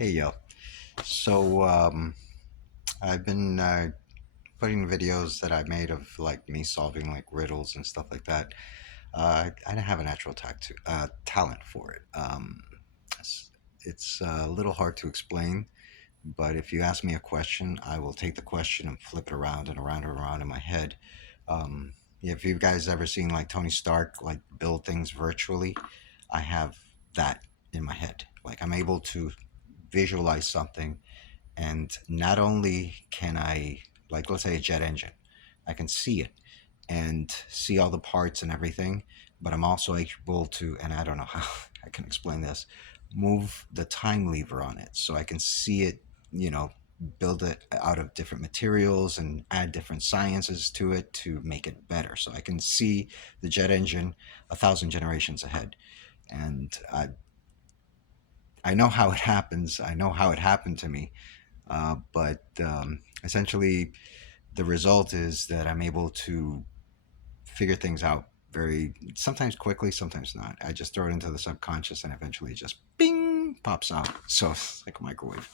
Hey yo. So I've been putting videos that I made of like me solving like riddles and stuff like that. I don't have a natural talent for it. It's a little hard to explain, but if you ask me a question, I will take the question and flip it around and around and around in my head. Um, if you guys ever seen like Tony Stark like build things virtually, I have that in my head. Like I'm able to visualize something, and not only can I, like, let's say a jet engine, I can see it and see all the parts and everything, but I'm also able to, and I don't know how I can explain this, move the time lever on it so I can see it, you know, build it out of different materials and add different sciences to it to make it better. So I can see the jet engine 1,000 generations ahead. And I know how it happens. I know how it happened to me. But essentially, the result is that I'm able to figure things out very sometimes quickly, sometimes not. I just throw it into the subconscious, and eventually, it just bing pops out. So it's like a microwave.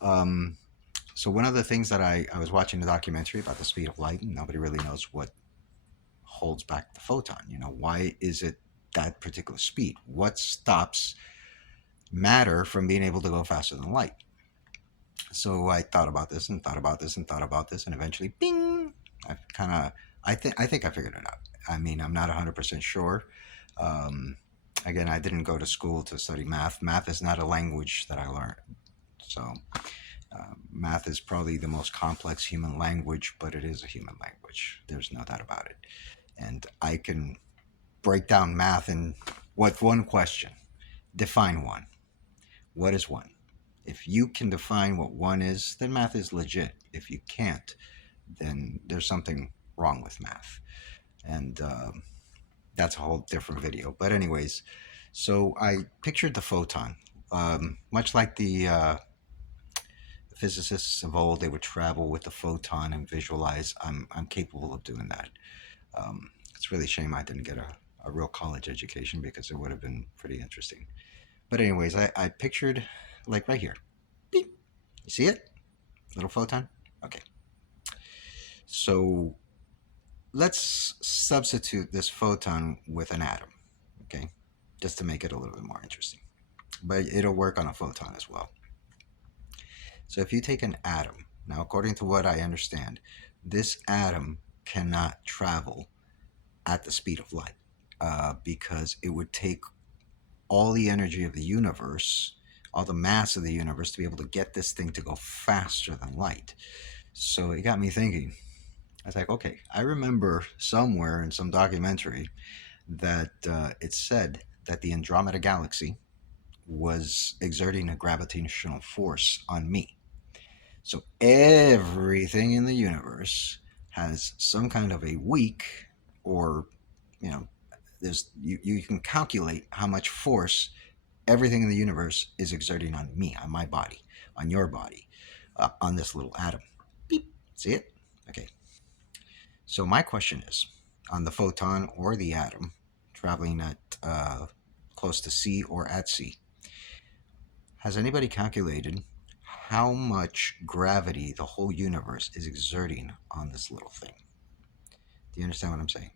Um, so one of the things that I was watching a documentary about the speed of light, and nobody really knows what holds back the photon. You know, why is it that particular speed? What stops matter from being able to go faster than light? So I thought about this and thought about this and thought about this, and eventually, bing! I kind of, I think I figured it out. I mean, I'm not 100% sure. Um, Again, I didn't go to school to study math. Math is not a language that I learned. So, math is probably the most complex human language, but it is a human language. There's no doubt about it. And I can break down math in what one question. Define one. What is one? If you can define what one is, then math is legit. If you can't, then there's something wrong with math. And that's a whole different video. But, anyways, so I pictured the photon. Much like the physicists of old, they would travel with the photon and visualize. I'm capable of doing that. It's really a shame I didn't get a real college education because it would have been pretty interesting. But, anyways, I pictured like right here. Beep. You see it? Little photon? Okay. So let's substitute this photon with an atom, okay? Just to make it a little bit more interesting. But it'll work on a photon as well. So if you take an atom, now according to what I understand, this atom cannot travel at the speed of light because it would take all the energy of the universe, all the mass of the universe to be able to get this thing to go faster than light. So it got me thinking. I was like, okay, I remember somewhere in some documentary that it said that the Andromeda Galaxy was exerting a gravitational force on me. So everything in the universe has some kind of a weak, or you know, you can calculate how much force everything in the universe is exerting on me, on my body, on your body, on this little atom. Beep. See it? Okay. So my question is, on the photon or the atom traveling at close to C or at C, has anybody calculated how much gravity the whole universe is exerting on this little thing? Do you understand what I'm saying?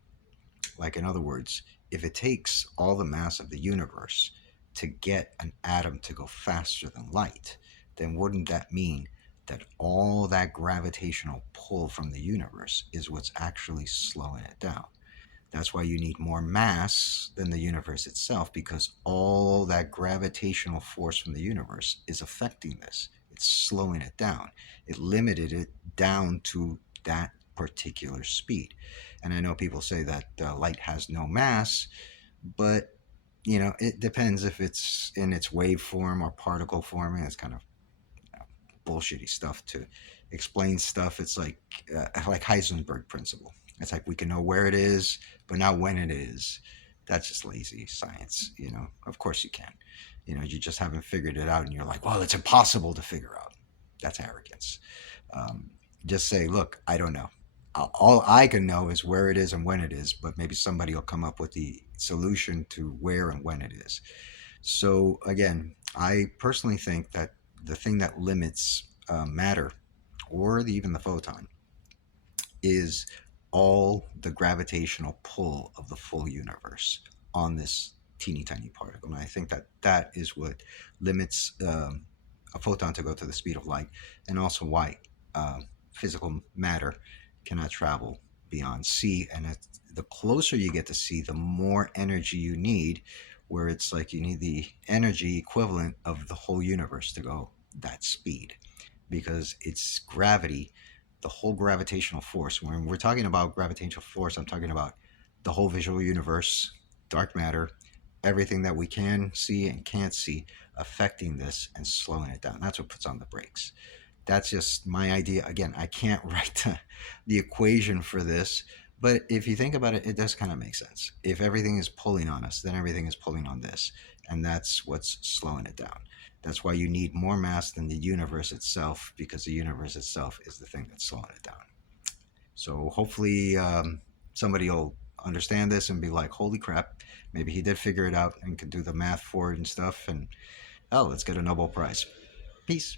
Like, in other words, if it takes all the mass of the universe to get an atom to go faster than light, then wouldn't that mean that all that gravitational pull from the universe is what's actually slowing it down? That's why you need more mass than the universe itself, because all that gravitational force from the universe is affecting this. It's slowing it down. It limited it down to that particular speed. And I know people say that light has no mass, but it depends if it's in its wave form or particle form. And it's kind of bullshitty stuff to explain stuff. It's like Heisenberg principle. It's like we can know where it is, but not when it is. That's just lazy science. Of course you can. You just haven't figured it out, and you're like, well, it's impossible to figure out. That's arrogance. Um, just say, look, I don't know. All I can know is where it is and when it is, but maybe somebody will come up with the solution to where and when it is. So again, I personally think that the thing that limits matter, or even the photon, is all the gravitational pull of the full universe on this teeny tiny particle. And I think that that is what limits a photon to go to the speed of light, and also why physical matter cannot travel beyond c. And the closer you get to c, the more energy you need, where it's like you need the energy equivalent of the whole universe to go that speed, because it's gravity, the whole gravitational force. When we're talking about gravitational force, I'm talking about the whole visual universe, dark matter, everything that we can see and can't see affecting this and slowing it down. That's what puts on the brakes. That's just my idea. Again, I can't write the equation for this, but if you think about it, it does kind of make sense. If everything is pulling on us, then everything is pulling on this, and that's what's slowing it down. That's why you need more mass than the universe itself, because the universe itself is the thing that's slowing it down. So hopefully, somebody will understand this and be like, "Holy crap! Maybe he did figure it out and could do the math for it and stuff." And oh, let's get a Nobel Prize. Peace.